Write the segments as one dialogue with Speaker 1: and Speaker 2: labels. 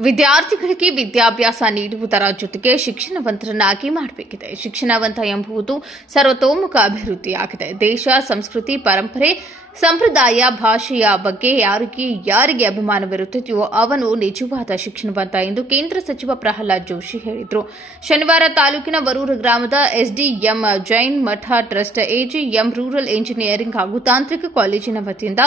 Speaker 1: ವಿದ್ಯಾರ್ಥಿಗಳಿಗೆ ವಿದ್ಯಾಭ್ಯಾಸ ನೀಡುವುದರ ಜೊತೆಗೆ ಶಿಕ್ಷಣವಂತರನ್ನಾಗಿ ಮಾಡಬೇಕಿದೆ. ಶಿಕ್ಷಣವಂತ ಎಂಬುದು ಸರ್ವತೋಮುಖ ಅಭಿವೃದ್ಧಿಯಾಗಿದೆ. ದೇಶ, ಸಂಸ್ಕೃತಿ, ಪರಂಪರೆ, ಸಂಪ್ರದಾಯ, ಭಾಷೆಯ ಬಗ್ಗೆ ಯಾರಿಗೆ ಯಾರಿಗೆ ಅಭಿಮಾನವಿರುತ್ತದೆಯೋ ಅವನು ನಿಜವಾದ ಶಿಕ್ಷಣವಂತ ಎಂದು ಕೇಂದ್ರ ಸಚಿವ ಪ್ರಹ್ಲಾದ್ ಜೋಶಿ ಹೇಳಿದರು. ಶನಿವಾರ ತಾಲೂಕಿನ ವರೂರು ಗ್ರಾಮದ ಎಸ್ಡಿಎಂ ಜೈನ್ ಮಠ ಟ್ರಸ್ಟ್ ಎಜಿಎಂ ರೂರಲ್ ಇಂಜಿನಿಯರಿಂಗ್ ಹಾಗೂ ತಾಂತ್ರಿಕ ಕಾಲೇಜಿನ ವತಿಯಿಂದ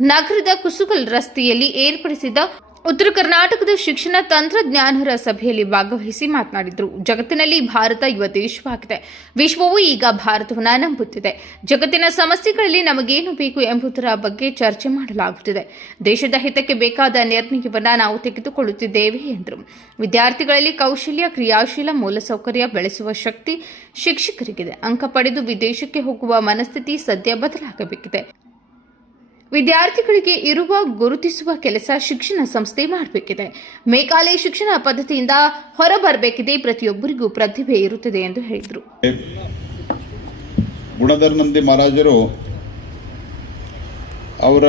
Speaker 1: ನಗರದ ಕುಸುಗಲ್ ರಸ್ತೆಯಲ್ಲಿ ಏರ್ಪಡಿಸಿದ ಉತ್ತರ ಕರ್ನಾಟಕದ ಶಿಕ್ಷಣ ತಂತ್ರಜ್ಞಾನರ ಸಭೆಯಲ್ಲಿ ಭಾಗವಹಿಸಿ ಮಾತನಾಡಿದರು. ಜಗತ್ತಿನಲ್ಲಿ ಭಾರತ ಯುವ ದೇಶವಾಗಿದೆ ವಿಶ್ವವು ಈಗ ಭಾರತವನ್ನು ನಂಬುತ್ತಿದೆ. ಜಗತ್ತಿನ ಸಮಸ್ಯೆಗಳಲ್ಲಿ ನಮಗೇನು ಬೇಕು ಎಂಬುದರ ಬಗ್ಗೆ ಚರ್ಚೆ ಮಾಡಲಾಗುತ್ತಿದೆ. ದೇಶದ ಹಿತಕ್ಕೆ ಬೇಕಾದ ನಿರ್ಣಯವನ್ನು ನಾವು ತೆಗೆದುಕೊಳ್ಳುತ್ತಿದ್ದೇವೆ ಎಂದರು. ವಿದ್ಯಾರ್ಥಿಗಳಲ್ಲಿ ಕೌಶಲ್ಯ, ಕ್ರಿಯಾಶೀಲ ಮೂಲಸೌಕರ್ಯ ಬೆಳೆಸುವ ಶಕ್ತಿ ಶಿಕ್ಷಕರಿಗಿದೆ. ಅಂಕ ಪಡೆದು ವಿದೇಶಕ್ಕೆ ಹೋಗುವ ಮನಸ್ಥಿತಿ ಸದ್ಯ ಬದಲಾಗಬೇಕಿದೆ. ವಿದ್ಯಾರ್ಥಿಗಳಿಗೆ ಇರುವ ಗುರುತಿಸುವ ಕೆಲಸ ಶಿಕ್ಷಣ ಸಂಸ್ಥೆ ಮಾಡಬೇಕಿದೆ. ಮೇಕಾಲೆ ಶಿಕ್ಷಣ ಪದ್ಧತಿಯಿಂದ ಹೊರಬರಬೇಕಿದೆ. ಪ್ರತಿಯೊಬ್ಬರಿಗೂ ಪ್ರತಿಭೆ ಇರುತ್ತದೆ ಎಂದು ಹೇಳಿದರು.
Speaker 2: ಗುಣಧರ್ನಂದಿ ಮಹಾರಾಜರು ಅವರ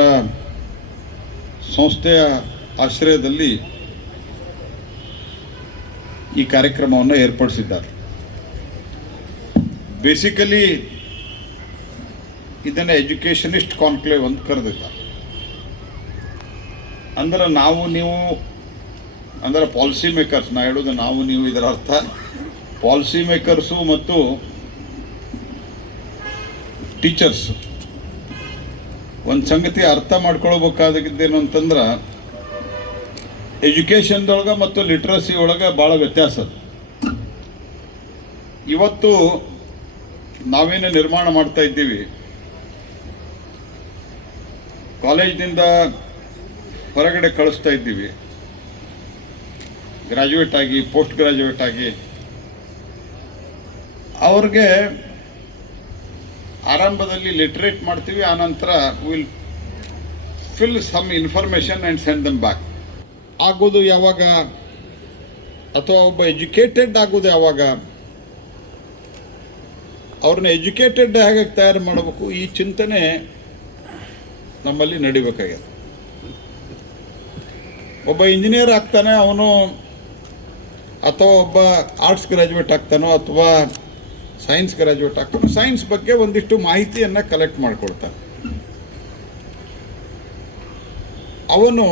Speaker 2: ಸಂಸ್ಥೆಯ ಆಶ್ರಯದಲ್ಲಿ ಈ ಕಾರ್ಯಕ್ರಮವನ್ನು ಏರ್ಪಡಿಸಿದ್ದಾರೆ. ಬೇಸಿಕಲಿ ಇದನ್ನು ಎಜುಕೇಷನಿಸ್ಟ್ ಕಾನ್ಕ್ಲೇವ್ ಅಂತ ಕರೆದಿದ್ದಾರೆ. ಅಂದ್ರೆ ನಾವು ನೀವು, ಅಂದ್ರೆ ಪಾಲಿಸಿ ಮೇಕರ್ಸ್, ನಾ ಹೇಳೋದು ನಾವು, ನೀವು ಇದರ ಅರ್ಥ. ಪಾಲಿಸಿ ಮೇಕರ್ಸು ಮತ್ತು ಟೀಚರ್ಸ್, ಒಂದು ಸಂಗತಿ ಅರ್ಥ ಮಾಡ್ಕೊಳ್ಬೇಕಾಗಿದ್ದೇನು ಅಂತಂದ್ರೆ, ಎಜುಕೇಷನ್ದೊಳಗೆ ಮತ್ತು ಲಿಟ್ರಸಿ ಒಳಗೆ ಭಾಳ ವ್ಯತ್ಯಾಸ ಇವತ್ತು ನಾವೇನು ನಿರ್ಮಾಣ ಮಾಡ್ತಾ ಇದ್ದೀವಿ ಕಾಲೇಜ್ನಿಂದ ಹೊರಗಡೆ ಕಳಿಸ್ತಾ ಇದ್ದೀವಿ. ಗ್ರ್ಯಾಜುಯೇಟ್ ಆಗಿ ಪೋಸ್ಟ್ ಗ್ರ್ಯಾಜುಯೇಟ್ ಆಗಿ. ಅವ್ರಿಗೆ ಆರಂಭದಲ್ಲಿ ಲಿಟ್ರೇಟ್ ಮಾಡ್ತೀವಿ, ಆನಂತರ will fill some information and send them back ಆಗೋದು ಯಾವಾಗ? ಅಥವಾ ಒಬ್ಬ ಎಜುಕೇಟೆಡ್ ಆಗೋದು ಯಾವಾಗ? ಅವ್ರನ್ನ ಎಜುಕೇಟೆಡ್ ಹೇಗೆ ತಯಾರು ಮಾಡಬೇಕು? ಈ ಚಿಂತನೆ ನಮ್ಮಲ್ಲಿ ನಡಿಬೇಕಾಗಿದೆ ಒಬ್ಬ ಇಂಜಿನಿಯರ್ ಆಗ್ತಾನೆ, ಅವನು ಅಥವಾ ಒಬ್ಬ ಆರ್ಟ್ಸ್ ಗ್ರಾಜ್ಯುಯೇಟ್ ಆಗ್ತಾನೋ ಅಥವಾ ಸೈನ್ಸ್ ಗ್ರಾಜ್ಯುಯೇಟ್ ಆಗ್ತಾನೋ ಸೈನ್ಸ್ ಬಗ್ಗೆ ಒಂದಿಷ್ಟು ಮಾಹಿತಿಯನ್ನು ಕಲೆಕ್ಟ್ ಮಾಡ್ಕೊಳ್ತಾನೆ. ಅವನು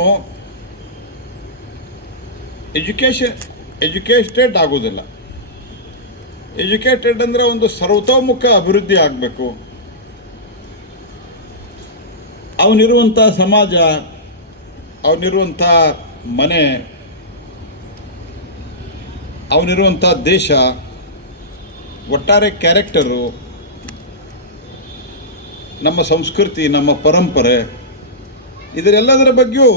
Speaker 2: ಎಜುಕೇಷನ್ ಎಜುಕೇಟೆಡ್ ಆಗೋದಿಲ್ಲ ಎಜುಕೇಟೆಡ್ ಅಂದರೆ ಒಂದು ಸರ್ವತೋಮುಖ ಅಭಿವೃದ್ಧಿ ಆಗಬೇಕು. ಅವನಿರುವಂಥ ಸಮಾಜ, ಅವನಿರುವಂಥ ಮನೆ, ಅವನಿರುವಂಥ ದೇಶ, ಒಟ್ಟಾರೆ ಕ್ಯಾರೆಕ್ಟರು, ನಮ್ಮ ಸಂಸ್ಕೃತಿ, ನಮ್ಮ ಪರಂಪರೆ, ಇದರೆಲ್ಲದರ ಬಗ್ಗೆಯೂ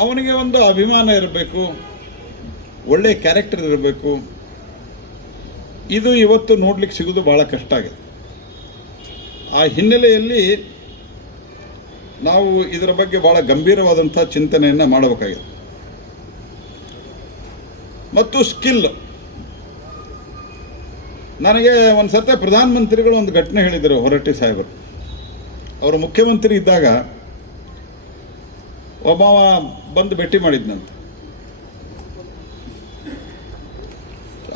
Speaker 2: ಅವನಿಗೆ ಒಂದು ಅಭಿಮಾನ ಇರಬೇಕು ಒಳ್ಳೆಯ ಕ್ಯಾರೆಕ್ಟರ್ ಇರಬೇಕು. ಇದು ಇವತ್ತು ನೋಡ್ಲಿಕ್ಕೆ ಸಿಗೋದು ಭಾಳ ಕಷ್ಟ ಆಗಿದೆ. ಆ ಹಿನ್ನೆಲೆಯಲ್ಲಿ ನಾವು ಇದರ ಬಗ್ಗೆ ಭಾಳ ಗಂಭೀರವಾದಂಥ ಚಿಂತನೆಯನ್ನು ಮಾಡಬೇಕಾಗಿದೆ. ಮತ್ತು ಸ್ಕಿಲ್. ನನಗೆ ಒಂದು ಸತೆ ಪ್ರಧಾನಮಂತ್ರಿಗಳು ಒಂದು ಘಟನೆ ಹೇಳಿದರು ಹೊರಟ್ಟಿ ಸಾಹೇಬರು. ಅವರು ಮುಖ್ಯಮಂತ್ರಿ ಇದ್ದಾಗ ಒಬ್ಬ ಬಂದು ಭೇಟಿ ಮಾಡಿದ್ನಂತೆ.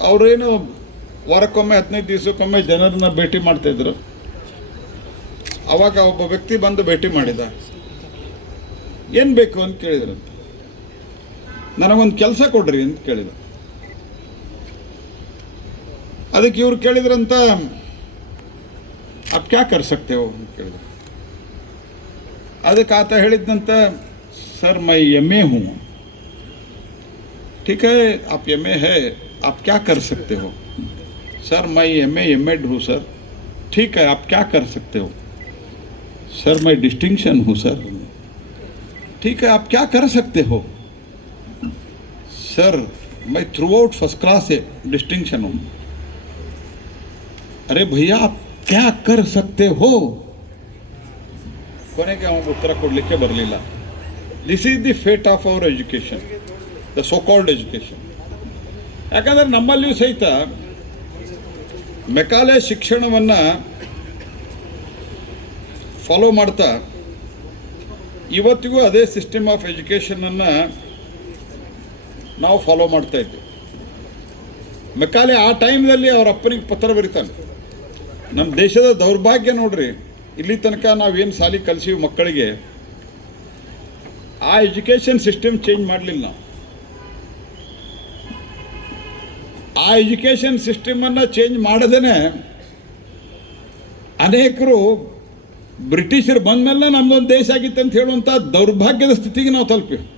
Speaker 2: ಅವರೇನು ವಾರಕ್ಕೊಮ್ಮೆ ಹದಿನೈದು ದಿವಸಕ್ಕೊಮ್ಮೆ ಜನರನ್ನ ಭೇಟಿ ಮಾಡ್ತಾಯಿದ್ರು ಅವಾಗ ಒಬ್ಬ ವ್ಯಕ್ತಿ ಬಂದು ಭೇಟಿ ಮಾಡಿದ ಏನು ಬೇಕು ಅಂತ ಕೇಳಿದ್ರಂತೆ ನನಗೊಂದು ಕೆಲಸ ಕೊಡ್ರಿ ಅಂತ ಕೇಳಿದ ಅದಕ್ಕೆ ಇವ್ರು ಕೇಳಿದ್ರಂತ ಅಪ್ ಕ್ಯಾ ಕರ್ ಸಕ್ತೆ ಹೋ ಅಂತ ಕೇಳಿದ ಅದಕ್ಕೆ ಆತ ಹೇಳಿದ್ನಂತ ಸರ್ ಮೈ ಎಮ್ ಎ ಹೂँ ठीक है आप एम ए है आप क्या कर सकते हो सर मैं एम ए एम एड हूँ सर ठीक है आप क्या कर सकते हो सर मैं डिस्टिंक्शन हूँ सर ठीक है आप क्या कर सकते हो सर मैं थ्रू आउट फर्स्ट क्लास से डिस्टिंक्शन हूँ अरे भैया आप क्या कर सकते हो ಕೊನೆಗೆ ಅವನಿಗೆ ಉತ್ತರ ಕೊಡಲಿಕ್ಕೆ ಬರಲಿಲ್ಲ this is the fate of our education the so called education ಯಾಕಂದರೆ ನಮ್ಮಲ್ಲಿಯೂ ಸಹಿತ ಮೆಕಾಲೆ ಶಿಕ್ಷಣವನ್ನು ಫಾಲೋ ಮಾಡ್ತಾ, ಇವತ್ತಿಗೂ ಅದೇ ಸಿಸ್ಟಮ್ ಆಫ್ ಎಜುಕೇಷನನ್ನು ನಾವು ಫಾಲೋ ಮಾಡ್ತಾ ಇದ್ವಿ. ಮೆಕ್ಕಾಲೆ ಆ ಟೈಮ್ನಲ್ಲಿ ಅವ್ರ ಅಪ್ಪನಿಗೆ ಪತ್ರ ಬರೀತಾನೆ. ನಮ್ಮ ದೇಶದ ದೌರ್ಭಾಗ್ಯ ನೋಡ್ರಿ, ಇಲ್ಲಿ ತನಕ ನಾವೇನು ಸಾಲಿ ಕಲಿಸಿವಿ ಮಕ್ಕಳಿಗೆ, ಆ ಎಜುಕೇಷನ್ ಸಿಸ್ಟಮ್ ಚೇಂಜ್ ಮಾಡಲಿಲ್ಲ ನಾವು. ಆ ಎಜುಕೇಷನ್ ಸಿಸ್ಟಮನ್ನು ಚೇಂಜ್ ಮಾಡದೇನೆ ಅನೇಕರು ಬ್ರಿಟಿಷರು ಬಂದ್ಮೇಲೆ ನಮ್ದೊಂದು ದೇಶ ಆಗಿತ್ತು ಅಂತ ಹೇಳುವಂಥ ದೌರ್ಭಾಗ್ಯದ ಸ್ಥಿತಿಗೆ ನಾವು ತಲುಪಿವಿ.